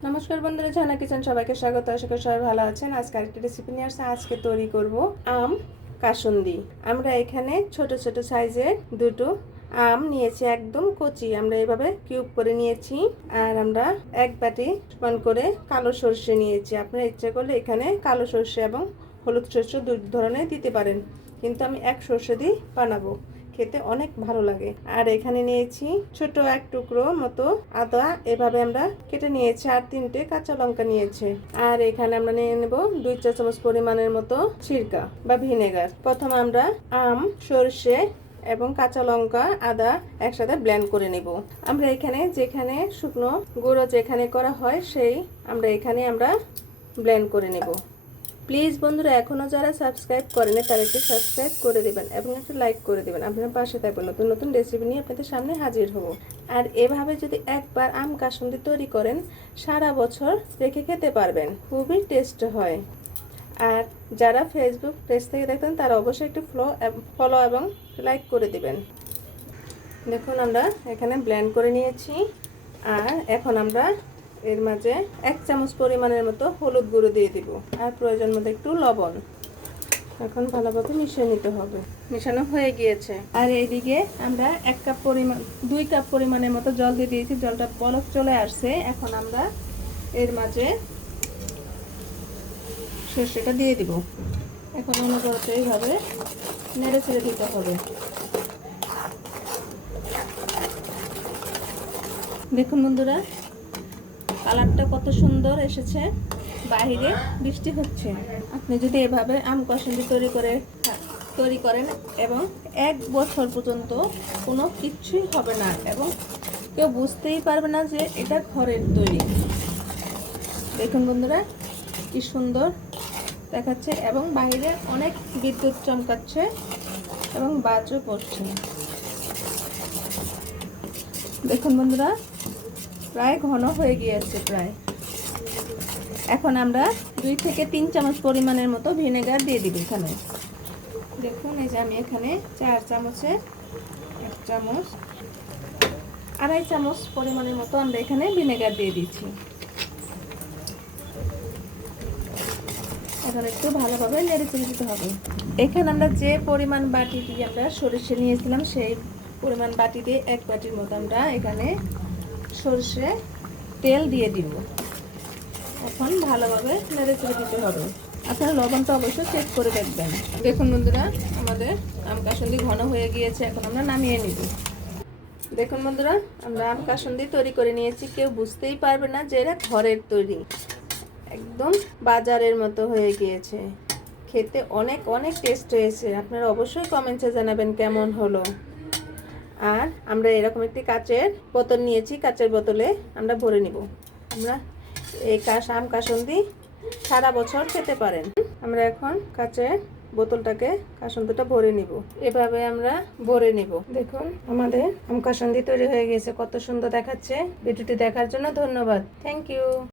নমস্কার বন্ধুরা, ঝর্ণা কিচেন সবাইকে স্বাগত। আশা করি সবাই ভালো আছেন। আজকে আরেকটা রেসিপি নিয়ে আসছে। আজকে তৈরি করব আম কাসুন্দি। আমরা এখানে ছোট ছোট সাইজের দুটো আম নিয়েছি, একদম কচি। আমরা এইভাবে কিউব করে নিয়েছি। আর আমরা এক বাটি সমান করে কালো সরষে নিয়েছি। আপনারা ইচ্ছা করলে এখানে কালো সরষে এবং হলুদ সরষে দুই ধরনের দিতে পারেন, কিন্তু আমি এক সরষে দিয়ে বানাবো, খেতে অনেক ভালো লাগে। আর এখানে নিয়েছি ছোট এক টুকরো মতো আদা, এভাবে আমরা কেটে নিয়েছি। আর 3টে কাঁচা লঙ্কা নিয়েছি। আর এখানে আমরা নিয়ে নেব 2 চা চামচ পরিমাণের মতো সিরকা বা ভিনেগার। প্রথমে আমরা আম, সরষে এবং কাঁচা লঙ্কা, আদা একসাথে ব্লেন্ড করে নেব। আমরা এখানে যেখানে শুকনো গুঁড়ো যেখানে করা হয় সেই আমরা ব্লেন্ড করে নেব। প্লিজ বন্ধুরা, এখনও যারা সাবস্ক্রাইব করেনি তারা একটু সাবস্ক্রাইব করে দেবেন এবং একটু লাইক করে দেবেন। আপনার পাশে থাকবেন, নতুন নতুন রেসিপি নিয়ে আপনাদের সামনে হাজির হব। আর এভাবে যদি একবার আম কাসুন্দি তৈরি করেন, সারা বছর রেখে খেতে পারবেন, খুবই টেস্ট হয়। আর যারা ফেসবুক পেজ থেকে দেখতেন তারা অবশ্যই একটু ফলো এবং লাইক করে দেবেন। দেখুন, আমরা এখানে ব্লেন্ড করে নিয়েছি। আর এখন আমরা এর মাঝে 1 চামচ পরিমাণের মতো হলুদ গুঁড়ো দিয়ে দিব, আর প্রয়োজন মতো একটু লবণ। এখন ভালোভাবে মিশিয়ে নিতে হবে। মেশানো হয়ে গিয়েছে। আর এইদিকে আমরা 2 কাপ পরিমাণের মতো জল দিয়ে দিয়েছি। জলটা বলক চলে আসছে। এখন আমরা এর মাঝে সরষেটা দিয়ে দিব। এখন অনবরত এইভাবে নেড়ে চেড়ে দিতে হবে। দেখুন বন্ধুরা, কালারটা কত সুন্দর এসেছে। বাইরে বৃষ্টি হচ্ছে। আপনি যদি এভাবে আম কাসুন্দি তৈরি করেন এবং 1 বছর পর্যন্ত কোনো কিছুই হবে না এবং কেউ বুঝতেই পারবে না যে এটা ঘরের তৈরি। দেখুন বন্ধুরা, কি সুন্দর দেখাচ্ছে এবং বাইরে অনেক বিদ্যুৎ চমকাচ্ছে এবং বাজও পড়ছে। দেখুন বন্ধুরা, প্রায় ঘন হয়ে গিয়েছে প্রায়। এখন আমরা 2 থেকে 3 চামচ পরিমাণের মতো ভিনেগার দিয়ে দিব এখানে। দেখুন, এই যে আমি এখানে 4 চামচে 1 চামচ, 2.5 চামচ পরিমাণের মতো আমরা এখানে ভিনেগার দিয়ে দিচ্ছি। এখন একটু ভালোভাবে নেড়ে চেড়ে দিতে হবে। এখানে আমরা যে পরিমাণ বাটি দিয়ে আমরা সরষে নিয়েছিলাম সেই পরিমাণ বাটি দিয়ে 1 বাটির মতো আমরা এখানে সরষে তেল দিয়ে দিব। এখন ভালোভাবে নেড়ে চেড়ে দিতে হবে। আপনারা লবণটা অবশ্যই চেক করে দেখবেন। দেখুন বন্ধুরা, আমাদের আম কাসুন্দি ঘন হয়ে গিয়েছে। এখন আমরা নামিয়ে নিব। দেখুন বন্ধুরা, আমরা আম কাসুন্দি তৈরি করে নিয়েছি। কেউ বুঝতেই পারবে না যে এটা ঘরের তৈরি। একদম বাজারের মতো হয়ে গিয়েছে। খেতে অনেক অনেক টেস্ট হয়েছে। আপনারা অবশ্যই কমেন্টে জানাবেন কেমন হলো। আর আমরা এরকম একটি কাচের বোতল নিয়েছি। কাচের বোতলে আমরা ভরে নিব। আমরা এই আম কাসুন্দি সারা বছর খেতে পারেন। আমরা এখন কাচের বোতলটাকে কাসুন্দিটা ভরে নিব। এভাবে আমরা ভরে নিব। দেখুন, আমাদের আম কাসুন্দি তৈরি হয়ে গেছে। কত সুন্দর দেখাচ্ছে। ভিডিওটি দেখার জন্য ধন্যবাদ। Thank you.